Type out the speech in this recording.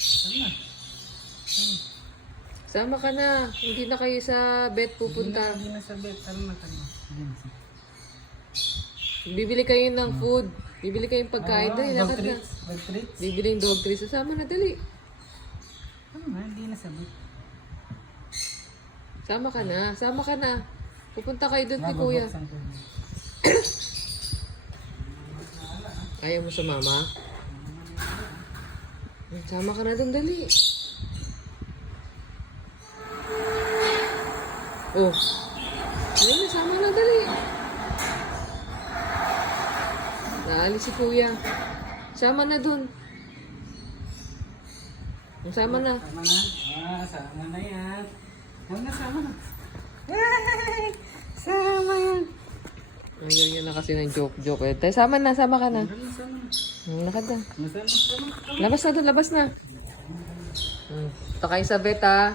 Sama. Sama ka na. Hindi na kayo sa vet pupunta. Hindi na sa bed. Sama. Bibili kayo ng food. Bibili kayong pagkain. Dali, Dog lakad na. treats. Dog treats. Bibili yung dog treats. Sama na, dali. Sama, hindi na sa bed. Sama ka na. Sama ka na. Pupunta kayo doon kay kuya. Bababaksan ko. Ayaw mo sumama? Sama ka na doon, dali. Oh. Ayun na, sama na, dali. Naalis si kuya. Sama na doon. Sama na. Sama na. Sama na yan. Sama na. Sama yan. Ayaw niya na kasi ng joke-joke eh. Tayo, sama na, sama ka na. Sama. Lakad na. Sama. Labas na doon, labas na. Ito kayo sa vet, ha.